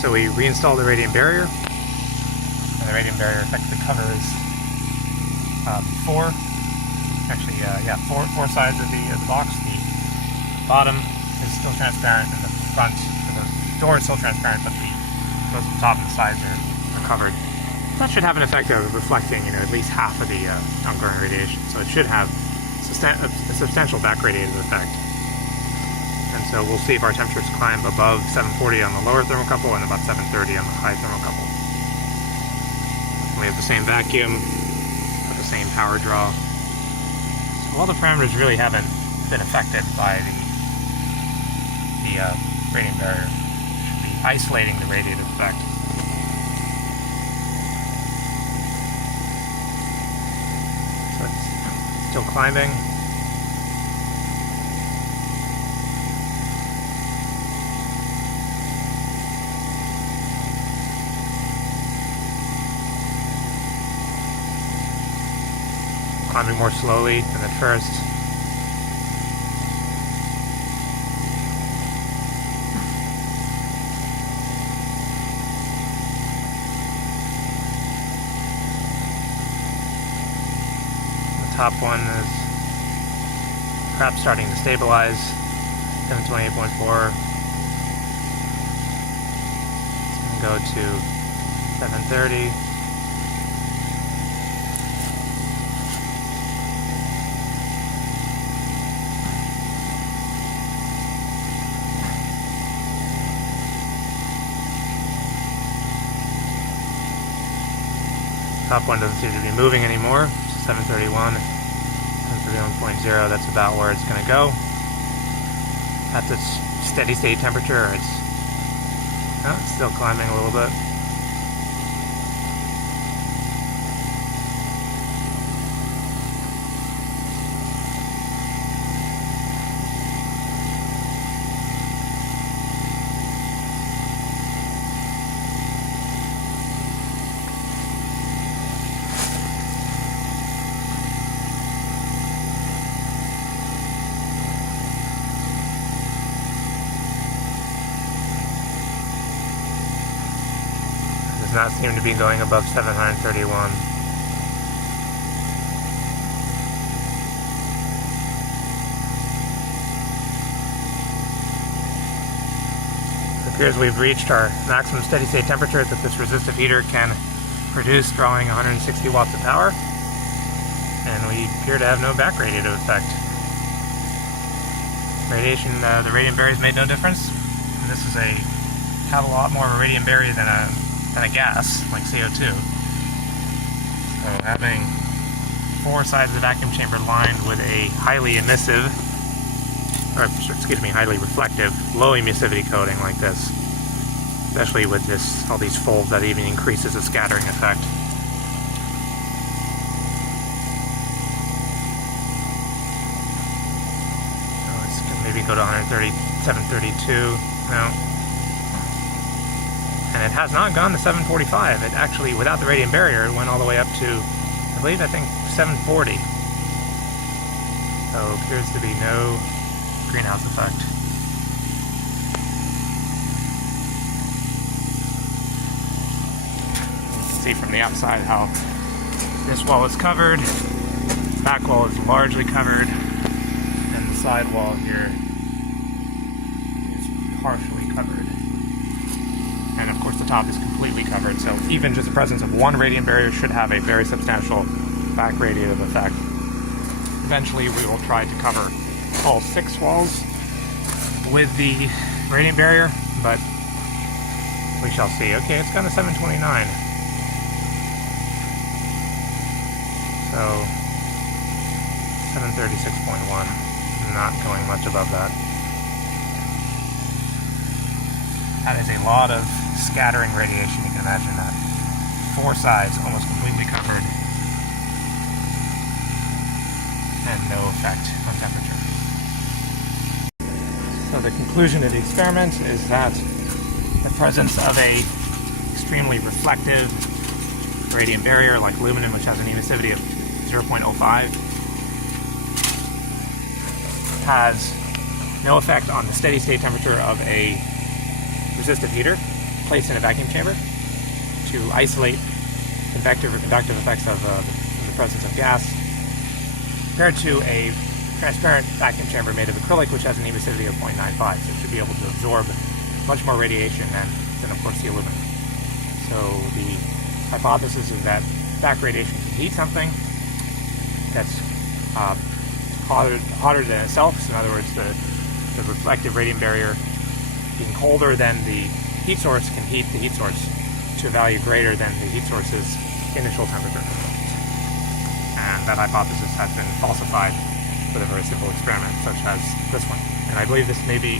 So we reinstall the radiant barrier, and the radiant barrier effectively covers four sides of the box. The bottom is still transparent, and the front, the door is still transparent, but both the top and the sides are covered. That should have an effect of reflecting, at least half of the ongoing radiation. So it should have a substantial backradiative effect. And so we'll see if our temperatures climb above 740 on the lower thermocouple and about 730 on the high thermocouple. We have the same vacuum, got the same power draw. So all the parameters really haven't been affected by the radiant barrier. It should be isolating the radiative effect. So it's still climbing. Climbing more slowly than at first. The top one is perhaps starting to stabilize. 728.4. It's going to go to 730. Top one doesn't seem to be moving anymore. 731, 731.0, that's about where it's going to go. At the steady state temperature, it's still climbing a little bit. Does not seem to be going above 731. It appears we've reached our maximum steady state temperature that this resistive heater can produce, drawing 160 watts of power, and we appear to have no backradiative effect. Radiation, the radiant barriers made no difference. And this is have a lot more of a radiant barrier than a gas, like CO2. So having four sides of the vacuum chamber lined with a highly emissive, highly reflective, low emissivity coating like this, especially with all these folds, that even increases the scattering effect. So let's maybe go to 130, 732 now. And it has not gone to 745. It actually, without the radiant barrier, it went all the way up to, I think 740. So it appears to be no greenhouse effect. You can see from the outside how this wall is covered, the back wall is largely covered, and the side wall here is partially covered. And of course the top is completely covered, so even just the presence of one radiant barrier should have a very substantial backradiative effect. Eventually we will try to cover all 6 walls with the radiant barrier, but we shall see. Okay, it's gone to 729. So 736.1, not going much above that. That is a lot of scattering radiation, you can imagine that. 4 sides almost completely covered, and no effect on temperature. So the conclusion of the experiment is that the presence of a extremely reflective radiant barrier like aluminum, which has an emissivity of 0.05, has no effect on the steady state temperature of a resistive heater placed in a vacuum chamber to isolate convective or conductive effects of the presence of gas, compared to a transparent vacuum chamber made of acrylic, which has an emissivity of 0.95, so it should be able to absorb much more radiation than of course the aluminum. So the hypothesis is that backradiation can heat something that's hotter than itself. So in other words, the reflective radiant barrier being colder than the heat source can heat the heat source to a value greater than the heat source's initial temperature. And that hypothesis has been falsified with a very simple experiment such as this one. And I believe this may be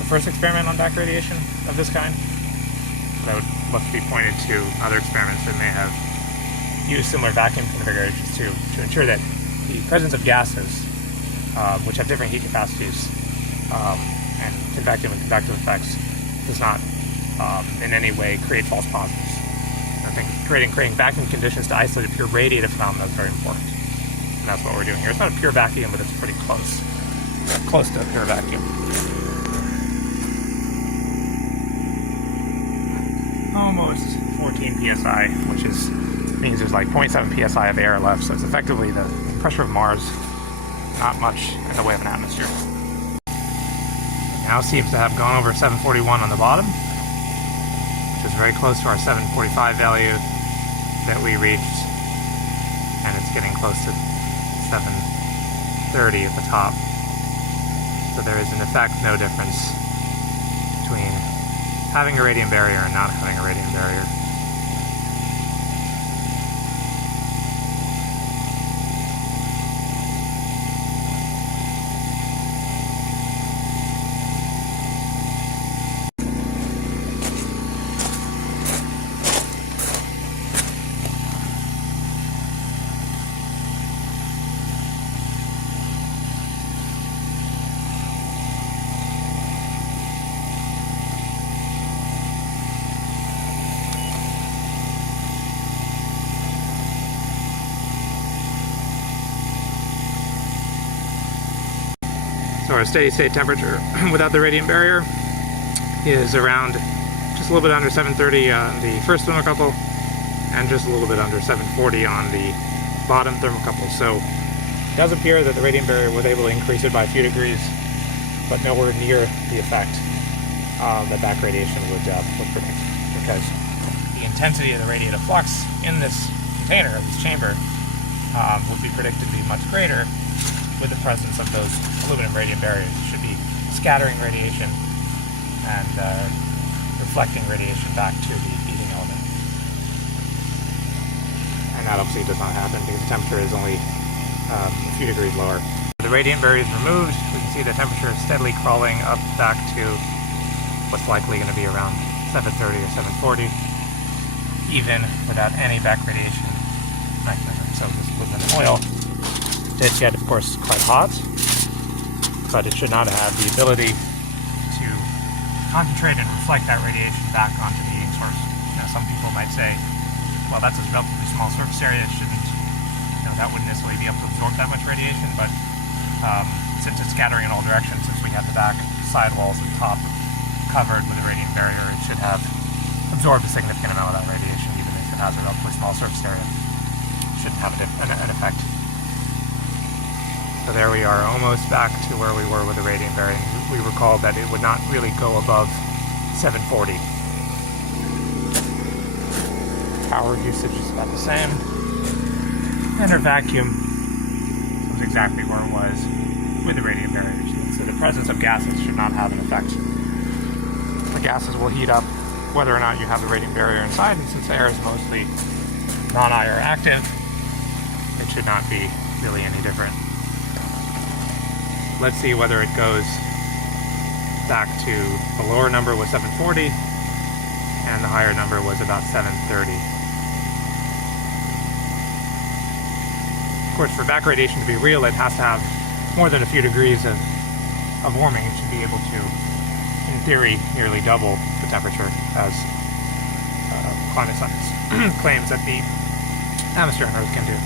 the first experiment on backradiation of this kind. That would look to be pointed to other experiments that may have used similar vacuum configurations to ensure that the presence of gases, which have different heat capacities and convective and conductive effects, does not in any way create false positives. I think creating vacuum conditions to isolate a pure radiative phenomenon is very important. And that's what we're doing here. It's not a pure vacuum, but it's pretty close to a pure vacuum. Almost 14 psi, which means there's like 0.7 psi of air left, so it's effectively the pressure of Mars, not much in the way of an atmosphere. It now seems to have gone over 741 on the bottom, which is very close to our 745 value that we reached, and it's getting close to 730 at the top. So there is in effect no difference between having a radiant barrier and not having a radiant barrier. So our steady state temperature without the radiant barrier is around just a little bit under 730 on the first thermocouple and just a little bit under 740 on the bottom thermocouple. So it does appear that the radiant barrier was able to increase it by a few degrees, but nowhere near the effect that backradiation would predict, because the intensity of the radiative flux in this container, this chamber, would be predicted to be much greater with the presence of those aluminum radiant barriers. It should be scattering radiation and reflecting radiation back to the heating element. And that obviously does not happen because the temperature is only a few degrees lower. The radiant barrier is removed. We can see the temperature is steadily crawling up back to what's likely going to be around 730 or 740, even without any backradiation mechanism. So this was an oil. It's yet, of course, quite hot, but it should not have the ability to concentrate and reflect that radiation back onto the heating source. Now, some people might say, well, that's a relatively small surface area, it shouldn't, that wouldn't necessarily be able to absorb that much radiation, but since it's scattering in all directions, since we have the back sidewalls and top covered with a radiant barrier, it should have absorbed a significant amount of that radiation, even if it has a relatively small surface area. It shouldn't have an effect. So there we are, almost back to where we were with the radiant barrier. We recalled that it would not really go above 740. Power usage is about the same. And our vacuum was exactly where it was with the radiant barrier. So the presence of gases should not have an effect. The gases will heat up whether or not you have the radiant barrier inside, and since air is mostly non-IR active, it should not be really any different. Let's see whether it goes back to the lower number was 740 and the higher number was about 730. Of course, for backradiation to be real, it has to have more than a few degrees of warming. It should be able to, in theory, nearly double the temperature as climate science claims that the atmosphere on Earth can do.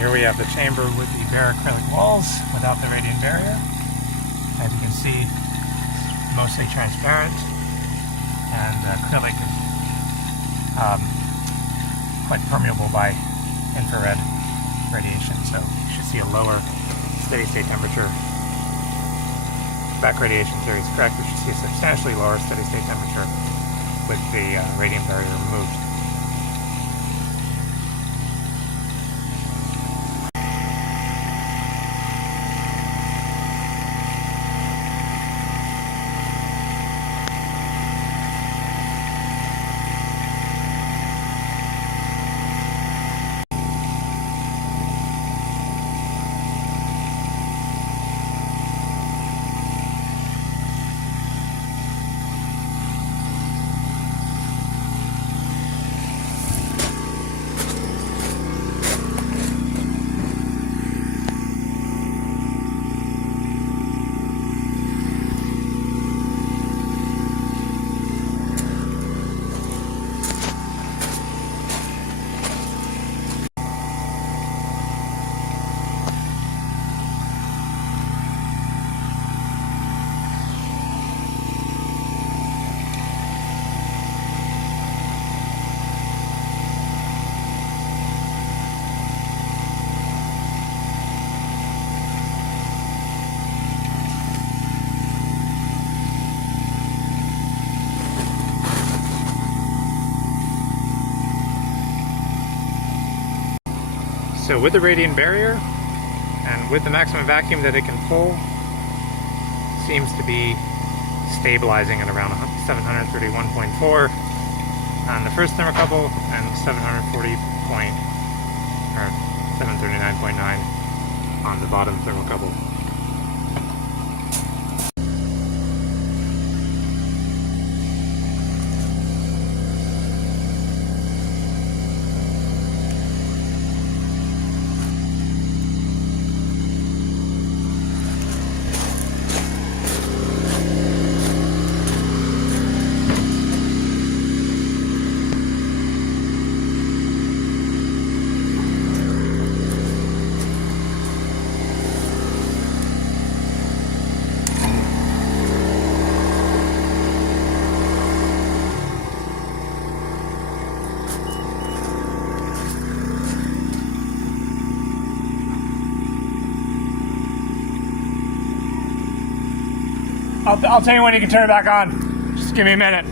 Here we have the chamber with the bare acrylic walls without the radiant barrier. As you can see, mostly transparent, and acrylic is quite permeable by infrared radiation, so you should see a lower steady state temperature. Backradiation theory is correct. We should see a substantially lower steady state temperature with the radiant barrier removed. So with the radiant barrier and with the maximum vacuum that it can pull, seems to be stabilizing at around 731.4 on the first thermocouple and 739.9 on the bottom thermocouple. I'll tell you when you can turn it back on. Just give me a minute.